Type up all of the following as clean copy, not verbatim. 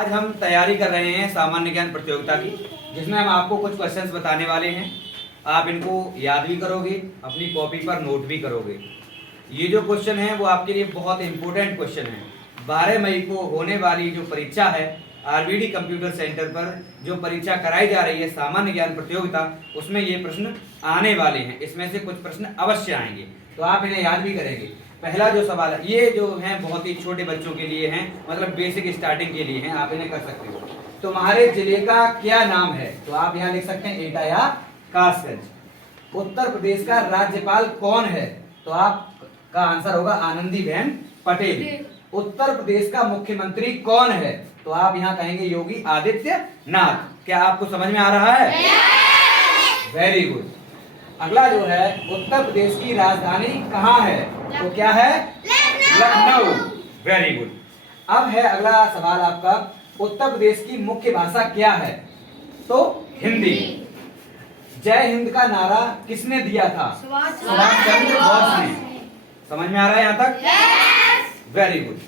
आज हम तैयारी कर रहे हैं सामान्य ज्ञान प्रतियोगिता की, जिसमें हम आपको कुछ क्वेश्चंस बताने वाले हैं। आप इनको याद भी करोगे, अपनी कॉपी पर नोट भी करोगे। ये जो क्वेश्चन है वो आपके लिए बहुत इंपॉर्टेंट क्वेश्चन है। 12 मई को होने वाली जो परीक्षा है आरबीडी कंप्यूटर सेंटर पर जो परीक्षा कराई जा रही है सामान्य ज्ञान प्रतियोगिता, उसमें ये प्रश्न आने वाले हैं। इसमें से कुछ प्रश्न अवश्य आएंगे, तो आप इन्हें याद भी करेंगे। पहला जो सवाल है, ये जो है बहुत ही छोटे बच्चों के लिए हैं, मतलब बेसिक स्टार्टिंग के लिए हैं, आप इन्हें कर सकते हो। तुम्हारे जिले का क्या नाम है? तो आप यहाँ लिख सकते हैं एटा या कासगंज। उत्तर प्रदेश का राज्यपाल कौन है? तो आपका आंसर होगा आनंदीबेन पटेल। उत्तर प्रदेश का मुख्यमंत्री कौन है? तो आप यहाँ कहेंगे योगी आदित्यनाथ। क्या आपको समझ में आ रहा है? Very good. अगला जो है, उत्तर प्रदेश की राजधानी कहाँ है? तो क्या है? लखनऊ। Very good. अब है अगला सवाल आपका, उत्तर प्रदेश की मुख्य भाषा क्या है? तो हिंदी। जय हिंद का नारा किसने दिया था? सुभाष चंद्र बोस ने। समझ में आ रहा है यहाँ तक? Very good.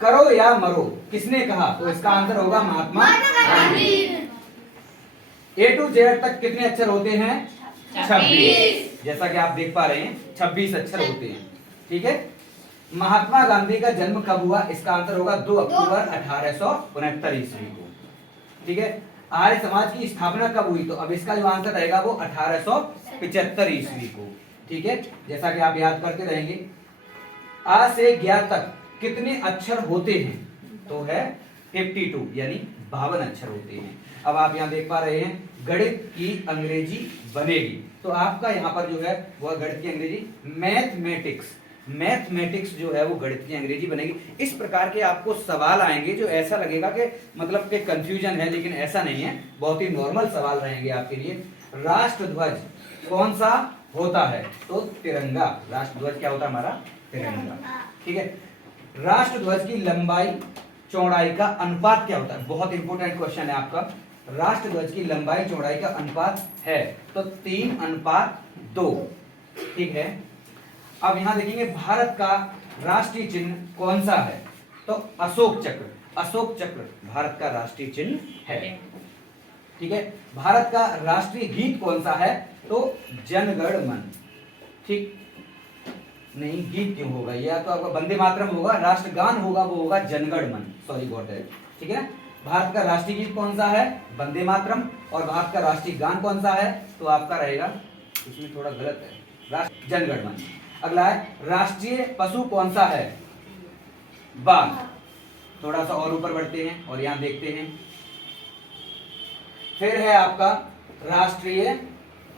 करो या मरो किसने कहा? तो इसका आंसर होगा महात्मा गांधी। ए टू जेड तक कितने अक्षर होते हैं? 26। जैसा कि आप देख पा रहे हैं 26 अक्षर होते हैं। ठीक है। महात्मा गांधी का जन्म कब हुआ? इसका आंसर होगा 2 अक्टूबर 1869 ईस्वी को। ठीक है। आर्य समाज की स्थापना कब हुई? तो अब इसका जो आंसर रहेगा वो 1875 ईस्वी को। ठीक है। जैसा कि आप याद करते रहेंगे। आ से ज्ञा तक कितने अक्षर होते हैं? तो है 52, यानी 52 अक्षर होते हैं। अब आप यहाँ देख पा रहे हैं गणित की अंग्रेजी बनेगी, तो आपका यहाँ पर जो है वह गणित की अंग्रेजी मैथमेटिक्स जो है वो गणित की अंग्रेजी बनेगी। इस प्रकार के आपको सवाल आएंगे जो ऐसा लगेगा कि मतलब कि कंफ्यूजन है, लेकिन ऐसा नहीं है, बहुत ही नॉर्मल सवाल रहेंगे आपके लिए। राष्ट्रध्वज कौन सा होता है? तो तिरंगा। राष्ट्रध्वज क्या होता है हमारा? तिरंगा। ठीक है। राष्ट्रध्वज की लंबाई चौड़ाई का अनुपात क्या होता है? बहुत इंपॉर्टेंट क्वेश्चन है आपका। राष्ट्रध्वज की लंबाई चौड़ाई का अनुपात है तो 3:2। ठीक है। अब यहां देखेंगे भारत का राष्ट्रीय चिन्ह कौन सा है? तो अशोक चक्र। अशोक चक्र भारत का राष्ट्रीय चिन्ह है। ठीक है। भारत का राष्ट्रीय गीत कौन सा है? तो जन गण मन। ठीक नहीं, गीत क्यों होगा? या तो आपका वंदे मातरम होगा, राष्ट्रगान होगा, वो होगा जनगण मन। Sorry got it. ठीक है। भारत का राष्ट्रीय गीत कौन सा है? वंदे मातरम। और भारत का राष्ट्रीय गान कौन सा है? तो आपका रहेगा, इसमें थोड़ा गलत है, जनगण मन। अगला है, राष्ट्रीय पशु कौन सा है? बाघ। थोड़ा सा और ऊपर बढ़ते हैं और यहां देखते हैं। फिर है आपका राष्ट्रीय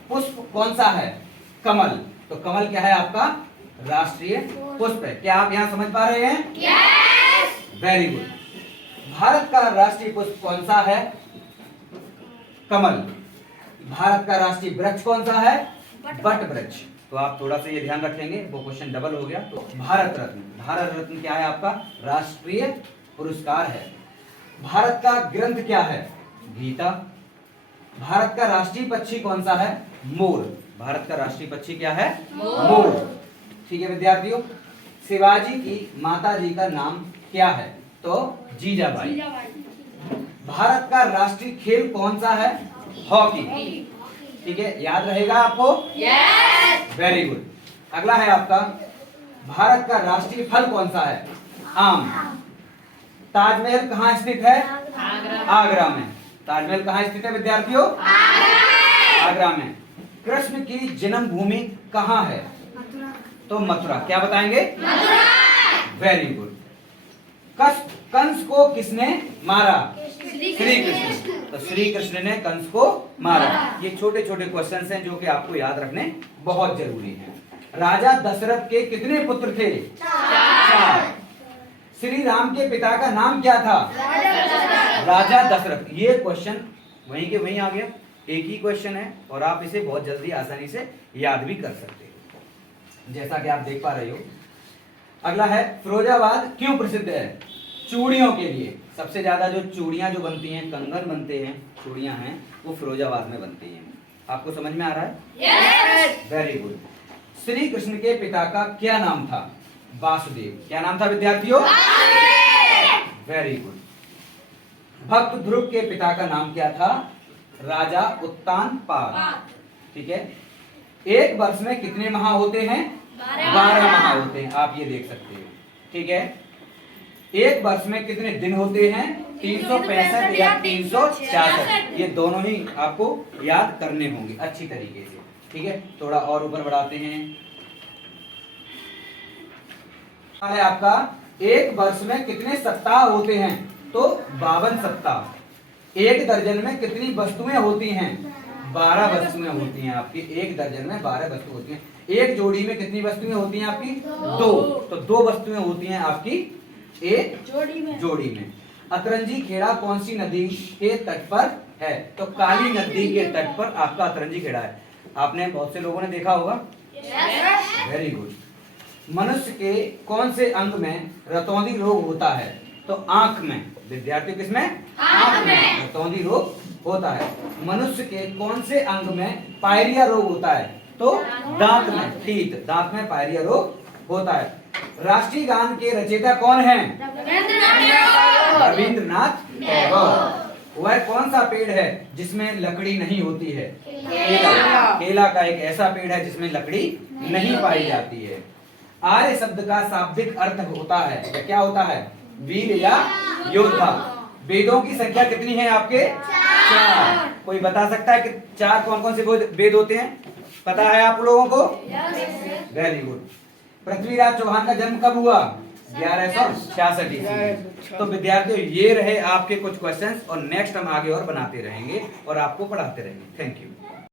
पुष्प कौन सा है? कमल। तो कमल क्या है आपका? राष्ट्रीय पुष्प है। क्या आप यहां समझ पा रहे हैं? यस। Very good. भारत का राष्ट्रीय पुष्प कौन सा है? कमल। भारत का राष्ट्रीय वृक्ष कौन सा है? वट वृक्ष। तो आप थोड़ा सा ये ध्यान रखेंगे, वो क्वेश्चन डबल हो गया। तो भारत रत्न, भारत रत्न क्या है आपका? राष्ट्रीय पुरस्कार है। भारत का ग्रंथ क्या है? गीता। भारत का राष्ट्रीय पक्षी कौन सा है? मोर। भारत का राष्ट्रीय पक्षी क्या है? मोर। ठीक है विद्यार्थियों। शिवाजी की माता जी का नाम क्या है? तो जीजाबाई। भारत का राष्ट्रीय खेल कौन सा है? हॉकी। ठीक है, याद रहेगा आपको? यस। Very good. अगला है आपका, भारत का राष्ट्रीय फल कौन सा है? आम। ताजमहल कहाँ स्थित है? आगरा में। ताजमहल कहाँ स्थित है विद्यार्थियों? आगरा में। कृष्ण की जन्मभूमि कहाँ है? तो मथुरा। क्या बताएंगे? Very good. कंस को किसने मारा? श्री कृष्ण। तो श्री कृष्ण ने कंस को मारा। ये छोटे छोटे क्वेश्चंस हैं जो कि आपको याद रखने बहुत जरूरी हैं। राजा दशरथ के कितने पुत्र थे? 4। श्री राम के पिता का नाम क्या था? राजा दशरथ। ये क्वेश्चन वहीं के वहीं आ गया, एक ही क्वेश्चन है और आप इसे बहुत जल्दी आसानी से याद भी कर सकते हो, जैसा कि आप देख पा रहे हो। अगला है, फिरोजाबाद क्यों प्रसिद्ध है? चूड़ियों के लिए। सबसे ज्यादा जो चूड़ियां जो बनती हैं, कंगन बनते हैं, चूड़ियां हैं, वो फिरोजाबाद में बनती हैं। आपको समझ में आ रहा है? Yes. Very good. Shri Krishna के पिता का क्या नाम था? वासुदेव। क्या नाम था विद्यार्थियों? Very good. भक्त ध्रुव के पिता का नाम क्या था? राजा उत्तानपाद। ठीक है। एक वर्ष में कितने माह होते हैं? 12 माह होते हैं, आप ये देख सकते हो। ठीक है। एक वर्ष में कितने दिन होते हैं? 365 या 366। ये दोनों ही आपको याद करने होंगे अच्छी तरीके से। ठीक है, थोड़ा और ऊपर बढ़ाते हैं। है आपका एक वर्ष में कितने सप्ताह होते हैं? तो 52 सप्ताह। एक दर्जन में कितनी वस्तुएं होती हैं? 12 वस्तुएं होती हैं आपकी। एक दर्जन में 12 वस्तु होती हैं। एक जोड़ी में कितनी वस्तुएं होती हैं आपकी? 2। तो 2 वस्तुएं होती हैं आपकी एक जोड़ी में। अतरंजी खेड़ा कौन सी नदी के तट पर है? तो काली नदी के तट पर आपका अतरंजी खेड़ा है। आपने बहुत से लोगों ने देखा होगा। Very good. मनुष्य के कौन से अंग में रतौंधी रोग होता है? तो आंख में। विद्यार्थियों किसमें? आंख में रतौंधी रोग होता है। मनुष्य के कौन से अंग में पायरिया रोग होता है? तो दांत में, टीथ, दांत में पायरिया रोग होता है। राष्ट्रीय गान के रचयिता कौन है? रविंद्रनाथ टैगोर। वह कौन सा पेड़ है जिसमें लकड़ी नहीं होती है? केला। केला का एक ऐसा पेड़ है जिसमें लकड़ी नहीं पाई जाती है। आर्य शब्द का शाब्दिक अर्थ होता है या क्या होता है? वीर या योद्धा। वेदों की संख्या कितनी है आपके? 4। कोई बता सकता है कि 4 कौन कौन से वेद होते हैं? पता है आप लोगों को? Very good. पृथ्वीराज चौहान का जन्म कब हुआ? 1166 ईस्वी। तो विद्यार्थियों ये रहे आपके कुछ क्वेश्चंस और नेक्स्ट हम आगे और बनाते रहेंगे और आपको पढ़ाते रहेंगे। Thank you.